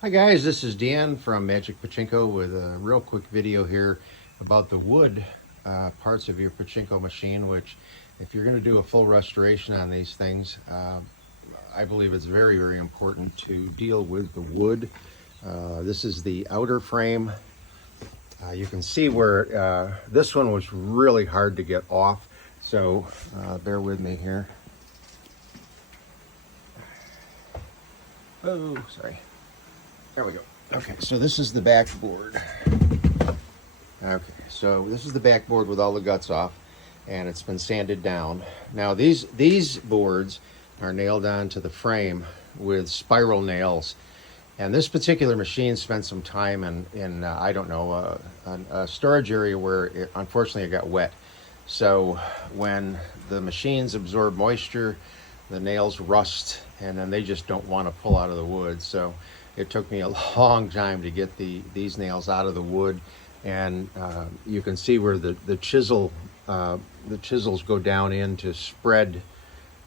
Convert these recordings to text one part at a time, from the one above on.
Hi guys, this is Dan from Magic Pachinko with a real quick video here about the wood parts of your pachinko machine, which if you're going to do a full restoration on these things, I believe it's very, very important to deal with the wood. This is the outer frame. You can see where this one was really hard to get off, so bear with me here. Oh, sorry. There we go. Okay, so this is the backboard. Okay, so this is the backboard with all the guts off, and it's been sanded down. Now these boards are nailed onto the frame with spiral nails, and this particular machine spent some time in I don't know, a storage area where unfortunately it got wet. So when the machines absorb moisture, the nails rust, and then they just don't want to pull out of the wood. So it took me a long time to get these nails out of the wood, and you can see where the chisels go down in to spread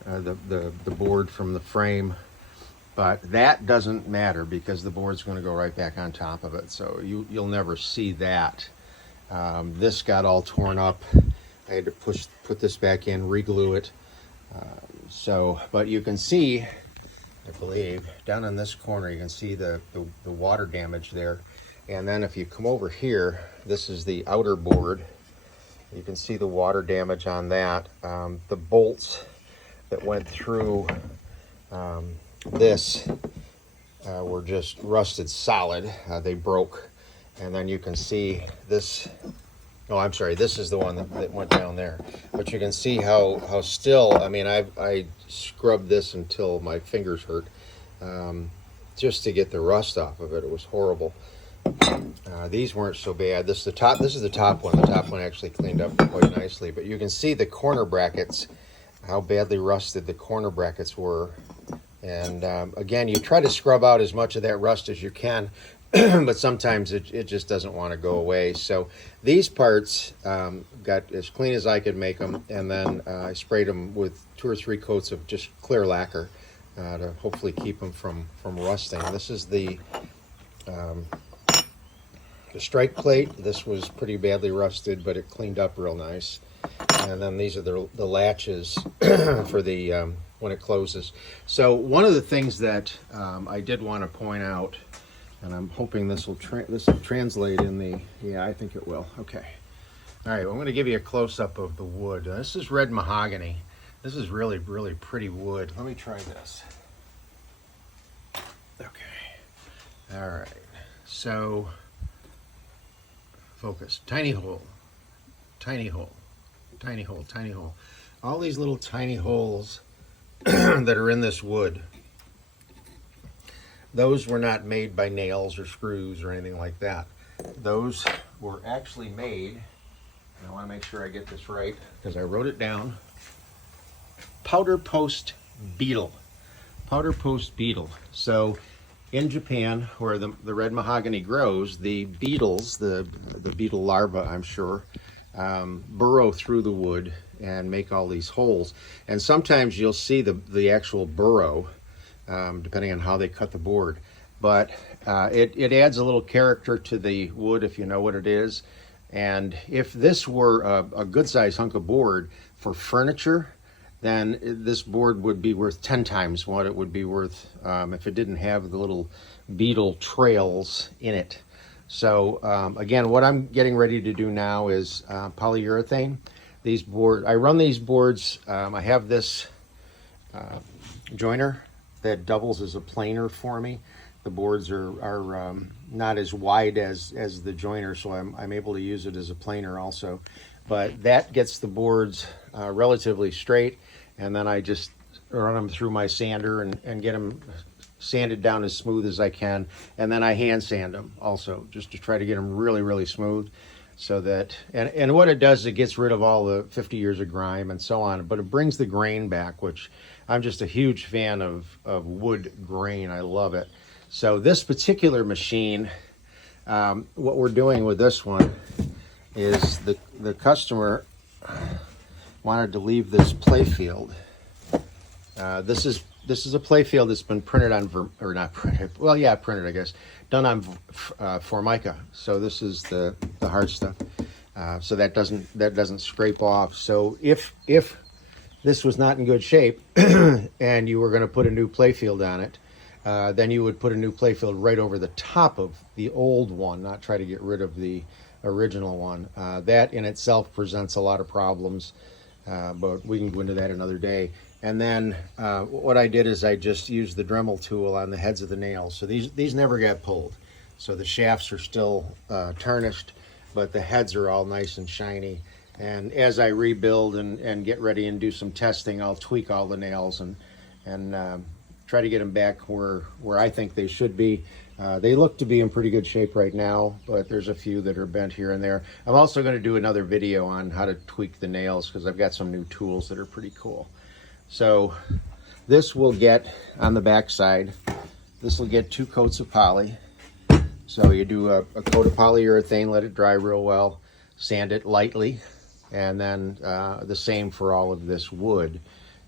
the board from the frame. But that doesn't matter because the board's going to go right back on top of it, so you'll never see that. This got all torn up. I had to put this back in, re-glue it. But you can see, I believe, down in this corner, you can see the water damage there. And then if you come over here, this is the outer board. You can see the water damage on that. The bolts that went through this were just rusted solid. They broke. And then you can see this. Oh, I'm sorry, this is the one that went down there. But you can see how still, I mean, I scrubbed this until my fingers hurt just to get the rust off of it. It was horrible. These weren't so bad. This is the top one. The top one actually cleaned up quite nicely. But you can see the corner brackets, how badly rusted the corner brackets were. And again, you try to scrub out as much of that rust as you can, but sometimes it just doesn't want to go away. So these parts got as clean as I could make them, and then I sprayed them with 2 or 3 coats of just clear lacquer to hopefully keep them from rusting. This is the strike plate. This was pretty badly rusted, but it cleaned up real nice. And then these are the latches for the when it closes. So one of the things that I did want to point out, and I'm hoping this will translate in the, yeah, I think it will. Okay. All right, well, I'm going to give you a close-up of the wood. This is red mahogany. This is really, really pretty wood. Let me try this. Okay. All right. So, focus. Tiny hole. Tiny hole. Tiny hole. Tiny hole. All these little tiny holes that are in this wood, those were not made by nails or screws or anything like that. Those were actually made, and I want to make sure I get this right because I wrote it down, powder post beetle. Powder post beetle. So in Japan, where the red mahogany grows, the beetles, the beetle larvae, I'm sure, burrow through the wood and make all these holes. And sometimes you'll see the actual burrow, depending on how they cut the board. But it adds a little character to the wood if you know what it is. And if this were a good-sized hunk of board for furniture, then this board would be worth 10 times what it would be worth if it didn't have the little beetle trails in it. So again, what I'm getting ready to do now is polyurethane. I run these boards, I have this joiner that doubles as a planer for me. The boards are not as wide as the joiner, so I'm able to use it as a planer also. But that gets the boards relatively straight, and then I just run them through my sander and get them sanded down as smooth as I can, and then I hand sand them also, just to try to get them really, really smooth. So that, and what it does is it gets rid of all the 50 years of grime and so on, but it brings the grain back, which I'm just a huge fan of wood grain. I love it. So this particular machine, what we're doing with this one is the customer wanted to leave this play field. This is this is a playfield that's been printed on, or not printed, well, yeah, printed, I guess, done on Formica. So this is the hard stuff. So that doesn't scrape off. So if this was not in good shape and you were going to put a new playfield on it, then you would put a new playfield right over the top of the old one, not try to get rid of the original one. That in itself presents a lot of problems, but we can go into that another day. And then what I did is I just used the Dremel tool on the heads of the nails. So these never got pulled. So the shafts are still tarnished, but the heads are all nice and shiny. And as I rebuild and get ready and do some testing, I'll tweak all the nails and try to get them back where I think they should be. They look to be in pretty good shape right now, but there's a few that are bent here and there. I'm also going to do another video on how to tweak the nails because I've got some new tools that are pretty cool. So this will get on the back side, this will get 2 coats of poly. So you do a coat of polyurethane, let it dry real well, sand it lightly, and then the same for all of this wood.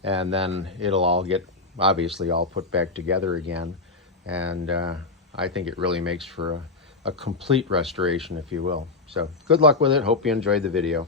And then it'll all get, obviously, all put back together again. And I think it really makes for a complete restoration, if you will. So good luck with it. Hope you enjoyed the video.